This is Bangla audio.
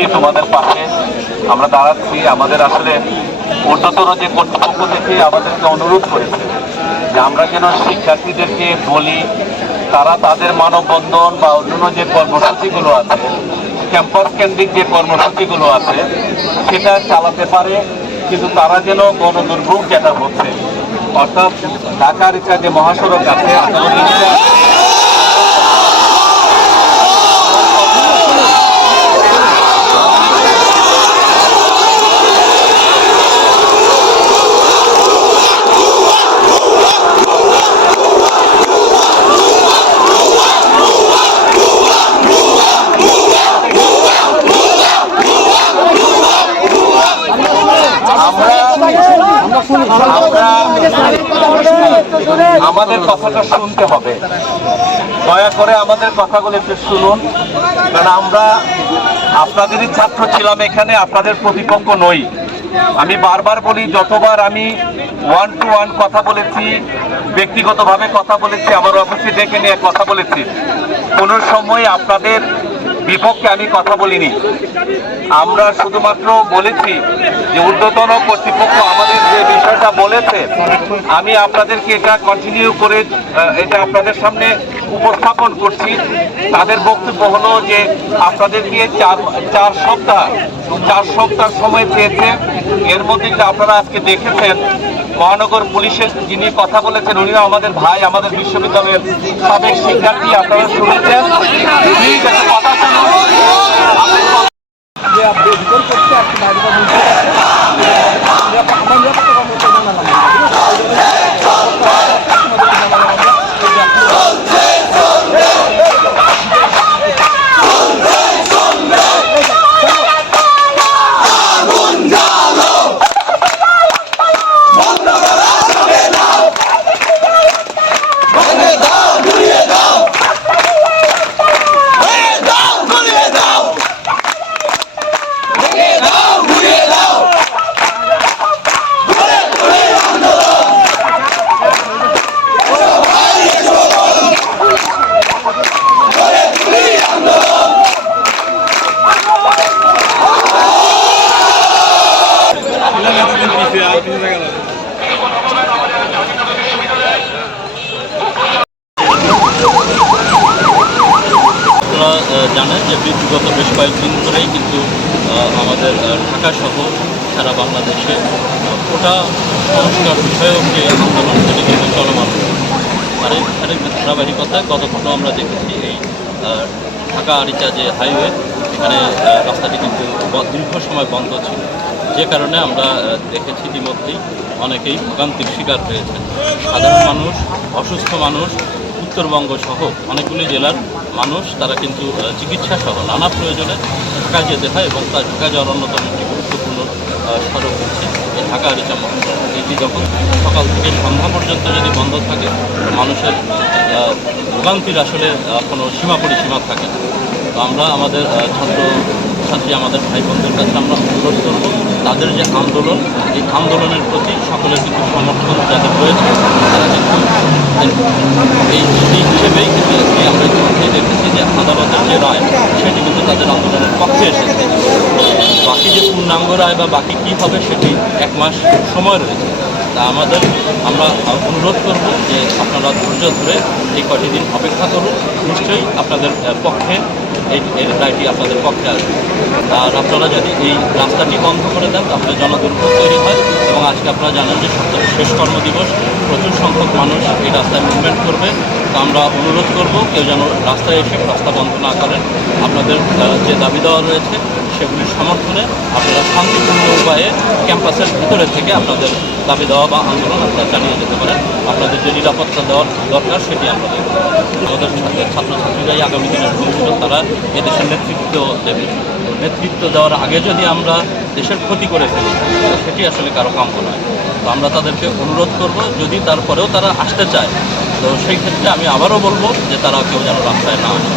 আছি তোমাদের পাশে, আমরা দাঁড়াচ্ছি। আমাদের আসলে ঊর্ধ্বতন যে কর্তৃপক্ষ থেকে আমাদেরকে অনুরোধ করেছে যে আমরা যেন শিক্ষার্থীদেরকে বলি তারা তাদের মানববন্ধন বা অন্যান্য যে কর্মসূচিগুলো আছে, ক্যাম্পাস কেন্দ্রিক যে কর্মসূচিগুলো আছে সেটা চালাতে পারে, কিন্তু তারা যেন গণদুর্ভোগ যেটা হচ্ছে, অর্থাৎ ঢাকার যে মহাসড়ক আছে আমাদের কথাটা শুনতে হবে। দয়া করে আমাদের কথাগুলো একটু শুনুন, কারণ আমরা আপনাদেরই ছাত্র ছিলাম, এখানে আপনাদের প্রতিপক্ষ নই। আমি বারবার বলি, যতবার আমি 1 to 1 কথা বলেছি, ব্যক্তিগতভাবে কথা বলেছি, আমার অফিসে ডেকে নিয়ে কথা বলেছি, কোনো সময় আপনাদের বিপক্ষে আমি কথা বলিনি। আমরা শুধুমাত্র বলেছি যে ঊর্ধ্বতন কর্তৃপক্ষ আমাদের যে বিষয়টা বলেছে, আমি আপনাদেরকে এটা কন্টিনিউ করে এটা আপনাদের সামনে উপস্থাপন করছি। তাদের বক্তব্য হলো যে আপনাদের দিয়ে চার সপ্তাহ সময় চেয়েছে। এর মধ্যে যে আপনারা আজকে দেখেছেন, মহানগর পুলিশের যিনি কথা বলেছেন উনিও আমাদের ভাই, আমাদের বিশ্ববিদ্যালয়ের সাবেক শিক্ষার্থী, আপনারা শুনেছেন। প্লিজ একটা কথা শুনুন। জানেন যে বিগত বেশ কয়েকদিন ধরেই কিন্তু আমাদের ঢাকা সহ সারা বাংলাদেশে কোটা সংস্কার বিষয়ক যে আন্দোলন সেটি কিন্তু চলমান। আর এই ধারাবাহিকতায় গতকাল আমরা দেখেছি এই ঢাকা আরিচা যে হাইওয়ে, এখানে রাস্তাটি কিন্তু দীর্ঘ সময় বন্ধ ছিল, যে কারণে আমরা দেখেছি ইতিমধ্যেই অনেকেই ভোগান্তির শিকার হয়েছেন। সাধারণ মানুষ, অসুস্থ মানুষ, উত্তরবঙ্গ সহ অনেকগুলি জেলার মানুষ, তারা কিন্তু চিকিৎসা সহ নানা প্রয়োজনে ঢাকা যেতে হয়, এবং তার ঢাকা যাওয়ার অন্যতম একটি গুরুত্বপূর্ণ সড়ক হচ্ছে এই ঢাকা আরিচা মহাসড়ক। এটি যখন সকাল থেকে সন্ধ্যা পর্যন্ত যদি বন্ধ থাকে, মানুষের ভোগান্তির আসলে কোনো সীমা পরিসীমা থাকে না। তো আমরা আমাদের ছাত্রছাত্রী, আমাদের ভাই বোনদের কাছে আমরা অনুরোধ করব, তাদের যে আন্দোলন, এই আন্দোলনের প্রতি সকলের কিন্তু সমর্থন যাদের রয়েছে, তারা কিন্তু এই হিসেবেই কিন্তু আমরা ইতিমধ্যেই দেখেছি যে আদালতের যে রায় সেটি কিন্তু তাদের আন্দোলনের পক্ষে এসেছে। বাকি যে পূর্ণাঙ্গ রায় বা বাকি কী হবে সেটি 1 মাস সময় রয়েছে। তা আমরা অনুরোধ করব যে আপনারা ধৈর্য ধরে এই কটি দিন অপেক্ষা করুন, নিশ্চয়ই আপনাদের পক্ষে এই রায়টি আপনাদের পক্ষে আসবে। আর আপনারা যদি এই রাস্তাটি বন্ধ করে দেন তাহলে জনদুর্ভোগ তৈরি হয়, এবং আজকে আপনারা জানেন যে সপ্তাহের শেষ কর্মদিবস, প্রচুর সংখ্যক মানুষ এই রাস্তায় মুভমেন্ট করবে। তো আমরা অনুরোধ করব কেউ যেন রাস্তায় এসে রাস্তা বন্ধ না করেন। আপনাদের যে দাবি দেওয়া রয়েছে সেগুলির সমর্থনে আপনারা শান্তিপূর্ণ উপায়ে ক্যাম্পাসের ভিতরে থেকে আপনাদের দাবি দেওয়া বা আন্দোলন আপনারা চালিয়ে যেতে পারেন। আপনাদের যে নিরাপত্তা দেওয়ার দরকার সেটি আমরা দেব। আমাদের ছাত্রছাত্রীরাই আগামী দিনের ভবিষ্যৎ, তারা এদেশের নেতৃত্ব দেবে। নেতৃত্ব দেওয়ার আগে যদি আমরা দেশের ক্ষতি করে ফেলি, সেটি আসলে কারো কাম্য নয়। তো আমরা তাদেরকে অনুরোধ করব, যদি তারপরেও তারা আসতে চায়, তো সেই ক্ষেত্রে আমি আবারও বলবো যে তারা কেউ যেন রাস্তায় না আসে।